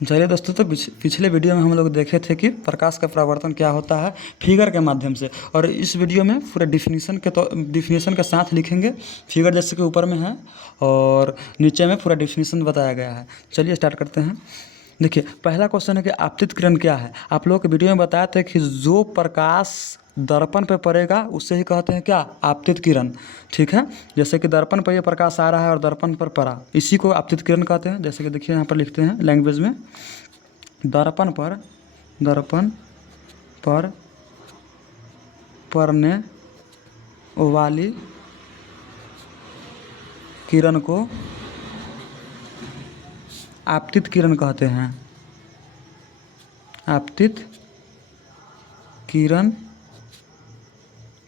चलिए दोस्तों, तो पिछले वीडियो में हम लोग देखे थे कि प्रकाश का परावर्तन क्या होता है फिगर के माध्यम से। और इस वीडियो में पूरा डिफिनीशन के साथ लिखेंगे। फिगर जैसे कि ऊपर में है और नीचे में पूरा डिफिनीशन बताया गया है। चलिए स्टार्ट करते हैं। देखिए, पहला क्वेश्चन है कि आपतित किरण क्या है। आप लोग के वीडियो में बताया था कि जो प्रकाश दर्पण पे पड़ेगा उसे ही कहते हैं क्या, आपतित किरण। ठीक है, जैसे कि दर्पण पर ये प्रकाश आ रहा है और दर्पण पर पड़ा, इसी को आपतित किरण कहते हैं। जैसे कि देखिए यहाँ पर लिखते हैं लैंग्वेज में, दर्पण पर पड़ने वाली किरण को आपतित किरण कहते हैं। आपतित किरण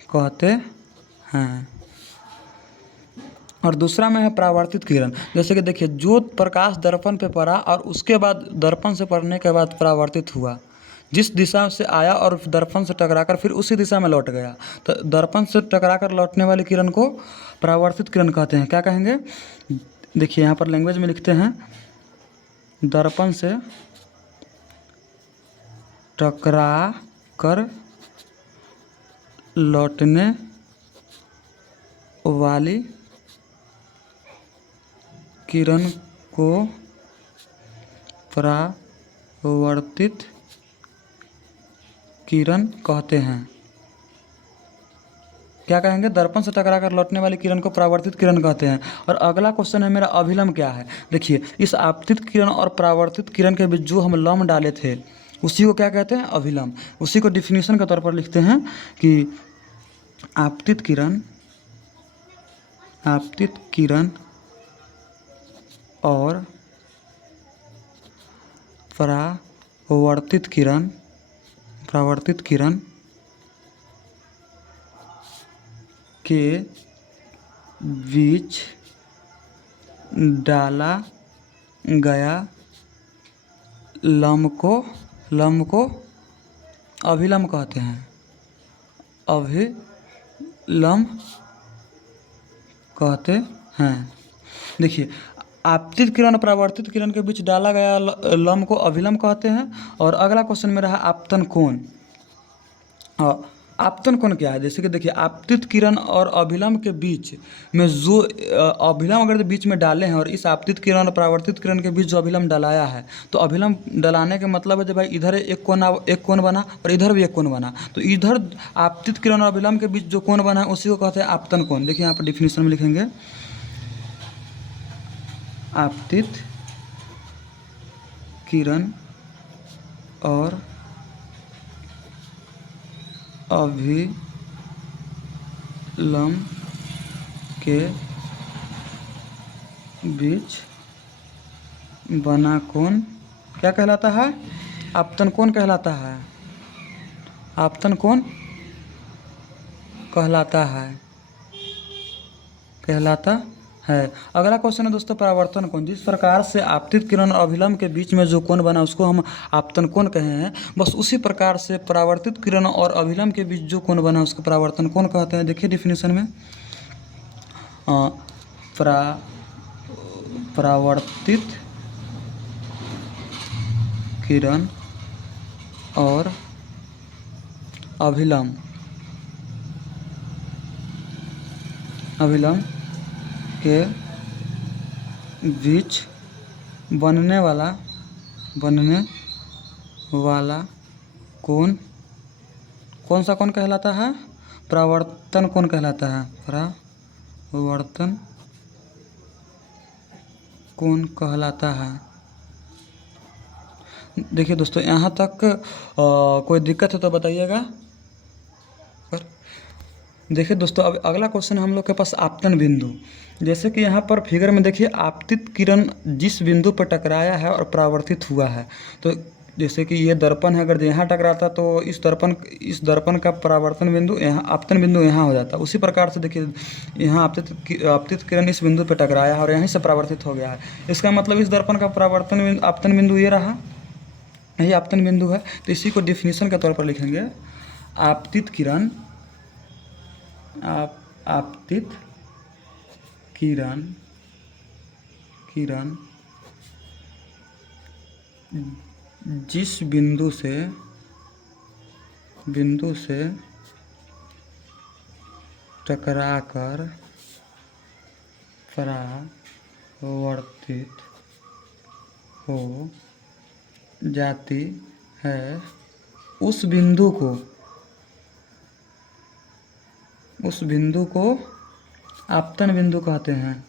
कहते हैं। और दूसरा में है परावर्तित किरण। जैसे कि देखिए, जो प्रकाश दर्पण पे पड़ा और उसके बाद दर्पण से पड़ने के बाद परावर्तित हुआ, जिस दिशा से आया और दर्पण से टकराकर फिर उसी दिशा में लौट गया, तो दर्पण से टकराकर लौटने वाली किरण को परावर्तित किरण कहते हैं। क्या कहेंगे, देखिए यहाँ पर लैंग्वेज में लिखते हैं, दर्पण से टकरा कर लौटने वाली किरण को परावर्तित किरण कहते हैं। क्या कहेंगे, दर्पण से टकराकर लौटने वाली किरण को परावर्तित किरण कहते हैं। और अगला क्वेश्चन है मेरा, अभिलंब क्या है। देखिए, इस आपतित किरण और परावर्तित किरण के बीच जो हम लंब डाले थे उसी को क्या कहते हैं, अभिलंब। उसी को डिफिनीशन के तौर पर लिखते हैं कि आपतित किरण और परावर्तित किरण के बीच डाला गया लंब को अभिलंब कहते हैं। अभिलंब कहते हैं। देखिए, आपतित किरण और परावर्तित किरण के बीच डाला गया लंब को अभिलंब कहते हैं। और अगला क्वेश्चन में रहा आपतन कोण। आपतन कोण क्या है। जैसे कि देखिए, आपतित किरण और अभिलंब के बीच में जो अभिलंब अगर बीच में डाले हैं और इस आपतित किरण और परावर्तित किरण के बीच जो अभिलंब डलाया है, तो अभिलंब डलाने का मतलब है जब भाई इधर एक कोण बना और इधर भी एक कोण बना, तो इधर आपतित किरण और अभिलंब के बीच जो कोण बना है उसी को कहते हैं आपतन कोण। देखिए यहाँ पर डिफिनीशन में लिखेंगे, आपतित किरण और अभिलंब के बीच बना कोण क्या कहलाता है, आपतन कोण कहलाता है। आपतन कोण कहलाता है। अगला क्वेश्चन है दोस्तों, परावर्तन कोण। जिस प्रकार से आपतित किरण और अभिलंब के बीच में जो कोण बना उसको हम आपतन कोण कहे हैं, बस उसी प्रकार से परावर्तित किरण और अभिलंब के बीच जो कोण बना उसको परावर्तन कोण कहते हैं। देखिए डिफिनीशन में, परावर्तित किरण और अभिलंब के बीच बनने वाला कोण कौन सा कोण कहलाता है, परावर्तन कोण कहलाता है। परावर्तन कोण कहलाता है। देखिए दोस्तों, यहाँ तक कोई दिक्कत है तो बताइएगा। पर देखिए दोस्तों, अब अगला क्वेश्चन है हम लोग के पास आपतन बिंदु। जैसे कि यहाँ पर फिगर में देखिए, आपतित किरण जिस बिंदु पर टकराया है और परावर्तित हुआ है, तो जैसे कि ये दर्पण है, अगर यहाँ टकराता तो इस दर्पण का परावर्तन बिंदु यहाँ, आपतन बिंदु यहाँ हो जाता। उसी प्रकार से देखिए, यहाँ आपतित किरण इस बिंदु पर टकराया है और यहीं से परावर्तित हो गया है। इसका मतलब इस दर्पण का आपतन बिंदु ये रहा, यही आपतन बिंदु है। तो इसी को डिफिनीशन के तौर पर लिखेंगे, आपतित किरण जिस बिंदु से टकराकर परावर्तित हो जाती है उस बिंदु को आपतन बिंदु कहते हैं।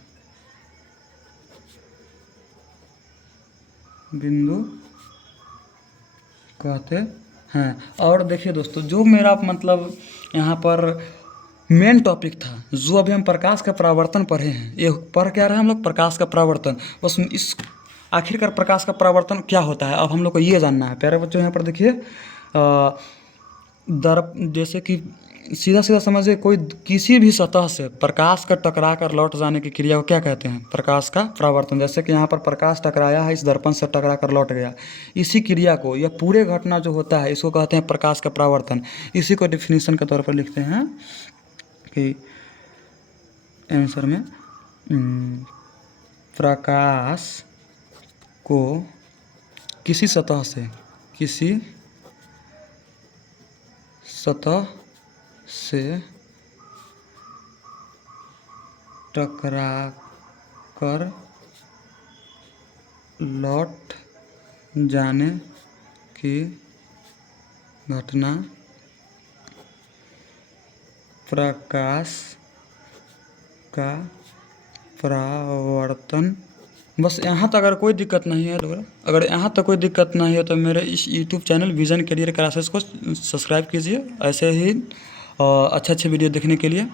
और देखिए दोस्तों, जो मेरा मतलब यहाँ पर मेन टॉपिक था, जो अभी हम प्रकाश का परावर्तन पढ़े हैं, ये पढ़ क्या रहे हैं हम लोग, प्रकाश का परावर्तन। बस इस आखिरकार प्रकाश का परावर्तन क्या होता है, अब हम लोग को ये जानना है। प्यारे बच्चों, यहाँ पर देखिए जैसे कि सीधा समझिए, कोई किसी भी सतह से प्रकाश का टकरा कर लौट जाने की क्रिया को क्या कहते हैं, प्रकाश का परावर्तन। जैसे कि यहाँ पर प्रकाश टकराया है, इस दर्पण से टकरा कर लौट गया, इसी क्रिया को, यह पूरे घटना जो होता है, इसको कहते हैं प्रकाश का परावर्तन। इसी को डिफिनीशन के तौर पर लिखते हैं कि आंसर में प्रकाश को किसी सतह से टकरा कर लौट जाने की घटना प्रकाश का परावर्तन। बस यहाँ तक अगर कोई दिक्कत नहीं है, अगर यहाँ तक कोई दिक्कत नहीं है तो मेरे इस YouTube channel vision career classes को सब्सक्राइब कीजिए, ऐसे ही अच्छे वीडियो देखने के लिए।